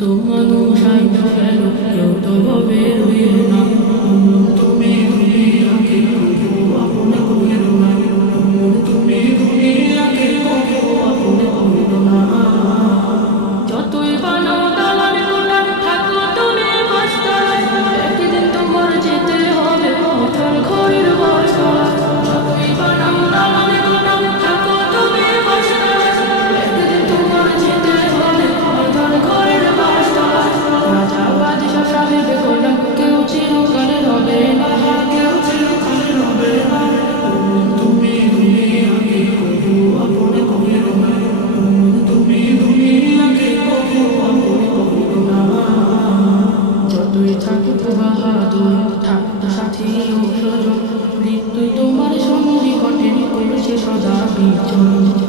তো মানুষ আইতো গেল, কেউ তো হবে রইল না। তুমি দুনিয়াকে কবু আপন করিল না, তুমি দুনিয়াকে কবু আপন করিল না। যতই বানাও দালান কোঠা, থাকো তুমি মাস্টার, একদিন তোমার যেতে হবে পথের ঘড়ির বাসায়। যতই বানাও দালান কোঠা, থাকো তুমি মাস্টার, একদিন তোমার যেতে হবে পথের ঘড়ির বাসায়। রাজা বাদশা সাহেব গোলাম কেউ চিরকাল রবে না, কেউ চিরকাল রবে না। তুমি দুনিয়াকে কবু আপন করিল না, তুমি দুনিয়াকে কবু আপন করিল না। যতই থাকুক বাহাদুর, থাকুক সাথী ও স্বজন, মৃত্যু তোমার সন্নিকটে করছে সদা বিচরণ।